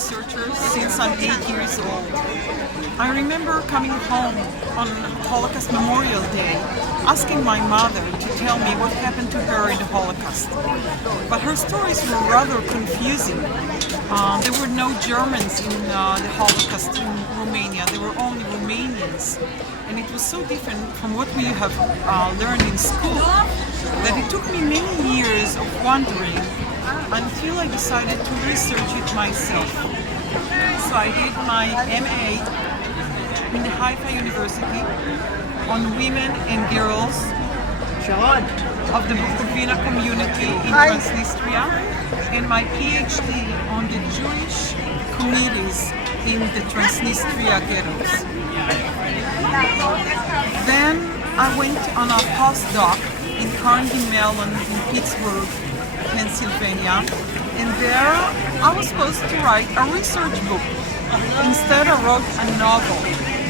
researcher since I'm 8 years old. I remember coming home on Holocaust Memorial Day, asking my mother to tell me what happened to her in the Holocaust. But her stories were rather confusing. There were no Germans in the Holocaust in Romania. There were only Romanians. And it was so different from what we have learned in school that it took me many years of wondering until I decided to research it myself. So I did my MA in the Haifa University on women and girls of the Bukovina community in Transnistria, and my PhD on the Jewish communities in the Transnistria ghettos. Then I went on a postdoc in Carnegie Mellon in Pittsburgh, Pennsylvania, and there I was supposed to write a research book. Instead I wrote a novel.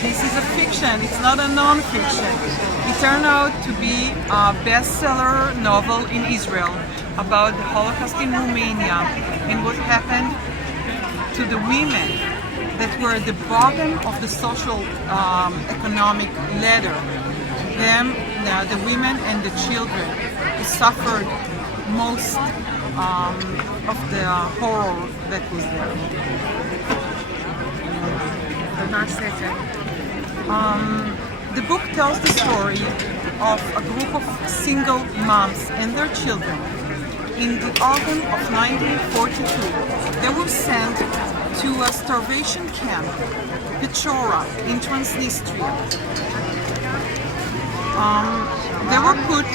This is a fiction, it's not a non-fiction. It turned out to be a bestseller novel in Israel about the Holocaust in Romania and what happened to the women that were at the bottom of the social economic ladder. The women and the children who suffered most of the horror that was there. The book tells the story of a group of single moms and their children. In the autumn of 1942, they were sent to a starvation camp, Pechora, in Transnistria. They were put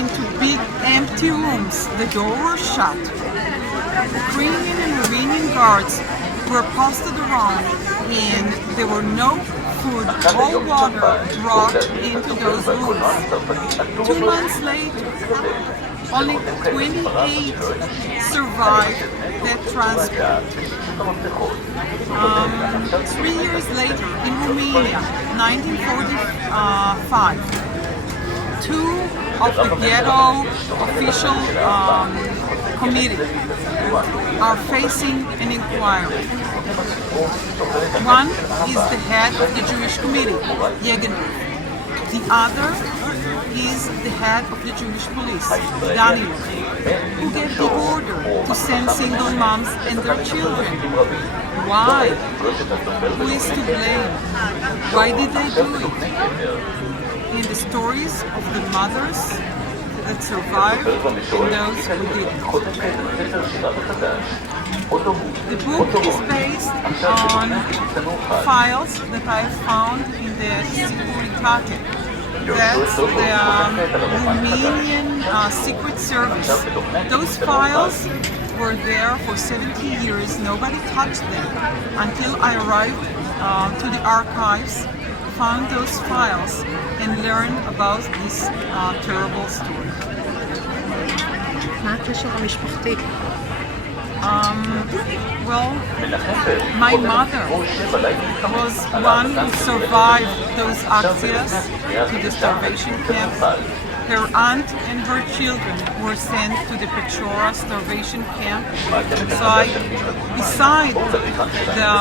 into big empty rooms. The doors were shut. Ukrainian and Romanian guards were posted around, and there were no food or water brought into those rooms. 2 months later, only 28 survived that transport. 3 years later, in Romania, 1945, 2 of the ghetto official committee are facing an inquiry. One is the head of the Jewish committee, Gali Mir. The other is the head of the Jewish police, Gali Mir, who gave the order to send single moms and their children. Why? Who is to blame? Why did they do it? In the stories of the mothers that survived and those who didn't. The book is based on files that I found in the Securitate. That's the Romanian Secret Service. Those files were there for 70 years. Nobody touched them until I arrived to the archives, found those files, and learned about this terrible story. Well, my mother was one who survived those actions to the starvation camp. Her aunt and her children were sent to the Pechora starvation camp. So beside the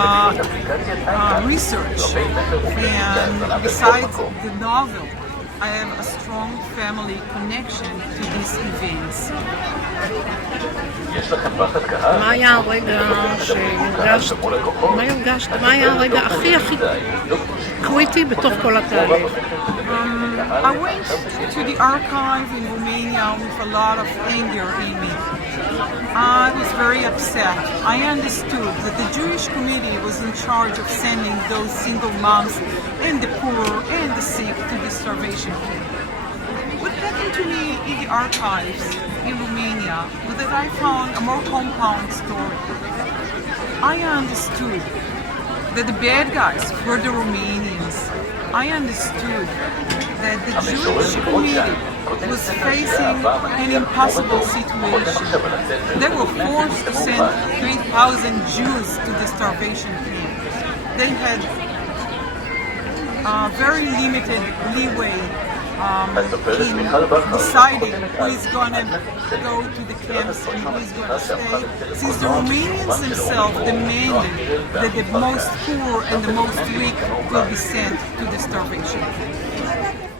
research and besides the novel, I have a strong family connection to these events. מה היה הרגע שהרגשת, מה היה הרגע הכי קריטי בתוך כל התהליך? I went to the archive in Romania with a lot of anger in me. I was very upset. I understood that the Jewish committee was in charge of sending those single moms and the poor and the sick to the starvation camp. What happened to me in the archives in Romania was that I found a more compound story. I understood that the bad guys were the Romanians. I understood that the Jewish community was facing an impossible situation. They were forced to send 3,000 Jews to the starvation camp. They had very limited leeway in deciding who is going to go to the camps and who is going to stay, since the Romanians themselves demanded that the most poor and the most weak will be sent to the starvation.